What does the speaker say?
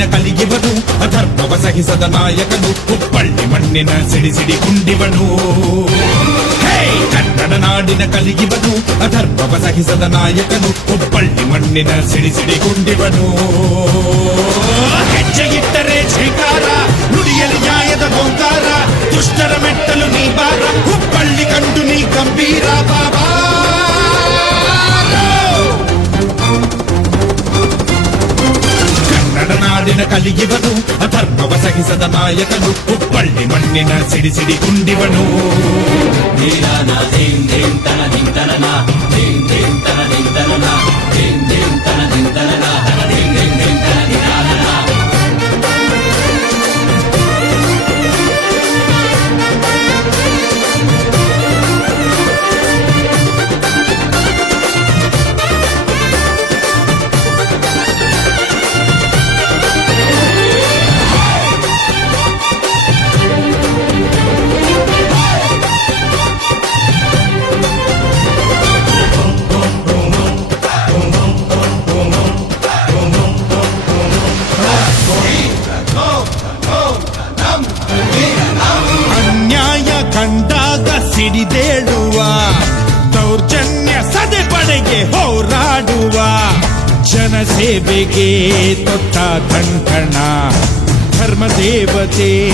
ನಾಡಿನ ಕಲಿಗಿವನು ಅಧರ್ಮವ ಸಹಿಸದ ನಾಯಕನು ಹುಬ್ಬಳ್ಳಿ ಮಣ್ಣಿನ ಸಿಡಿ ಗುಂಡಿವನು ಕನ್ನಡ ನಾಡಿನ ಕಲಿಗಿವನು ಅಧರ್ಮವ ಸಹಿಸದ ನಾಯಕನು ಹುಬ್ಬಳ್ಳಿ ಮಣ್ಣಿನ ಸಿಡಿ ಗುಂಡಿವನು ಹೆಜ್ಜೆಗಿಟ್ಟರೆ ಛೇಕಾರ ನುಡಿಯಲಿ ನ್ಯಾಯದ ಗೋಂಕಾರ ದುಷ್ಟರ ಮೆಟ್ಟಲು ನೀ ಬಾರ ಹುಬ್ಬಳ್ಳಿ ಕಂಡು ನೀ ಗಂಭೀರ ಬಾಬಾ ಕನ್ನಡ ನಾಡಿನ ಕಲಿಗಿವನು ಅಧರ್ಮವ ಸಹಿಸದ ನಾಯಕನು ಹುಬ್ಬಳ್ಳಿ ಮಣ್ಣಿನ ಸಿಡಿ ಗುಂಡಿವನು ಕಂಡಾಗ ಸಿಡಿದೇಳುವ ದೌರ್ಜನ್ಯ ಸದೆಪಡೆಗೆ ಹೋರಾಡುವ ಜನಸೇವೆಗೆ ತೊಟ್ಟ ಕಂಕಣ ಧರ್ಮ ದೇವತೆ